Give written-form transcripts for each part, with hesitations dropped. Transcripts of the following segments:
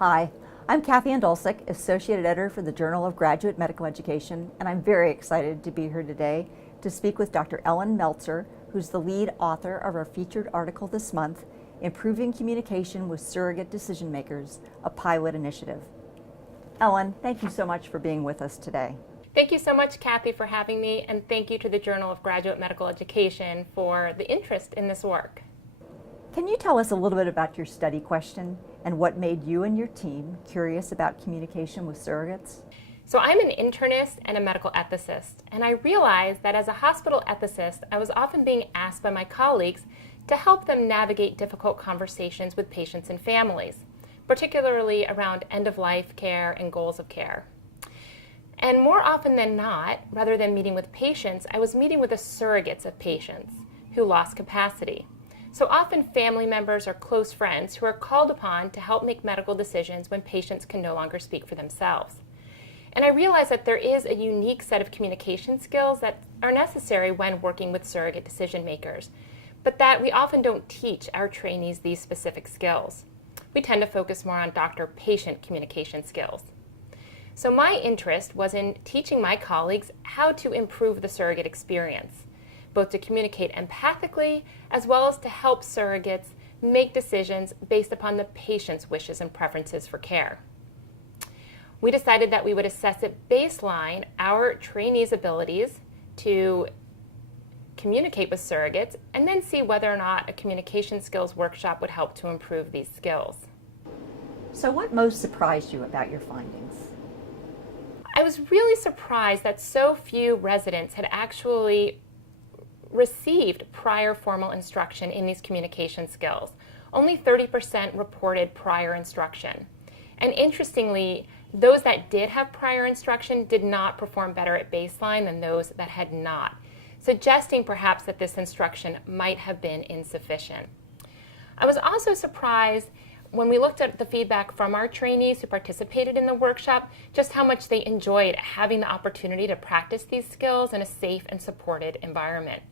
Hi, I'm Kathryn Andolsek, Associate Editor for the Journal of Graduate Medical Education, and I'm very excited to be here today to speak with Dr. Ellen Meltzer, who's the lead author of our featured article this month, Improving Communication with Surrogate Decision-Makers, a Pilot Initiative. Ellen, thank you so much for being with us today. Thank you so much, Kathy, for having me, and thank you to the Journal of Graduate Medical Education for the interest in this work. Can you tell us a little bit about your study question and what made you and your team curious about communication with surrogates? So I'm an internist and a medical ethicist, and I realized that as a hospital ethicist, I was often being asked by my colleagues to help them navigate difficult conversations with patients and families, particularly around end-of-life care and goals of care. And more often than not, rather than meeting with patients, I was meeting with the surrogates of patients who lost capacity. So often family members or close friends who are called upon to help make medical decisions when patients can no longer speak for themselves. And I realized that there is a unique set of communication skills that are necessary when working with surrogate decision makers, but that we often don't teach our trainees these specific skills. We tend to focus more on doctor-patient communication skills. So my interest was in teaching my colleagues how to improve the surrogate experience, both to communicate empathically as well as to help surrogates make decisions based upon the patient's wishes and preferences for care. We decided that we would assess at baseline our trainees' abilities to communicate with surrogates and then see whether or not a communication skills workshop would help to improve these skills. So what most surprised you about your findings? I was really surprised that so few residents had actually received prior formal instruction in these communication skills. Only 30% reported prior instruction. And interestingly, those that did have prior instruction did not perform better at baseline than those that had not, suggesting perhaps that this instruction might have been insufficient. I was also surprised when we looked at the feedback from our trainees who participated in the workshop, just how much they enjoyed having the opportunity to practice these skills in a safe and supported environment.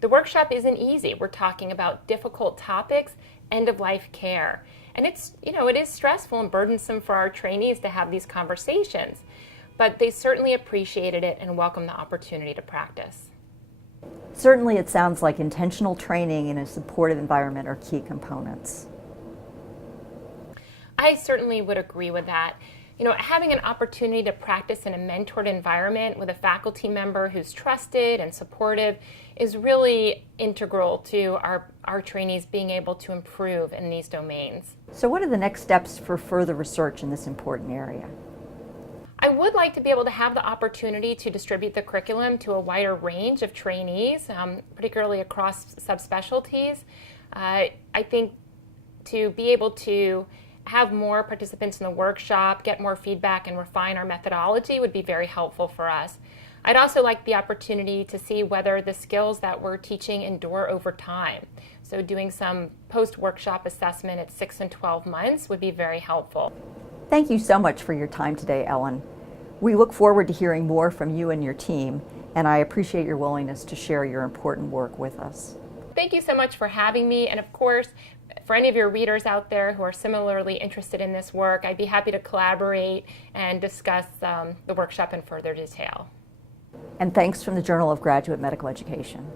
The workshop isn't easy. We're talking about difficult topics, end-of-life care. And it is stressful and burdensome for our trainees to have these conversations, but they certainly appreciated it and welcomed the opportunity to practice. Certainly it sounds like intentional training in a supportive environment are key components. I certainly would agree with that. Having an opportunity to practice in a mentored environment with a faculty member who's trusted and supportive is really integral to our trainees being able to improve in these domains. So what are the next steps for further research in this important area? I would like to be able to have the opportunity to distribute the curriculum to a wider range of trainees, particularly across subspecialties. I think to be able to have more participants in the workshop, get more feedback, and refine our methodology would be very helpful for us. I'd also like the opportunity to see whether the skills that we're teaching endure over time. So doing some post-workshop assessment at 6 and 12 months would be very helpful. Thank you so much for your time today, Ellen. We look forward to hearing more from you and your team, and I appreciate your willingness to share your important work with us. Thank you so much for having me, and of course, for any of your readers out there who are similarly interested in this work, I'd be happy to collaborate and discuss the workshop in further detail. And thanks from the Journal of Graduate Medical Education.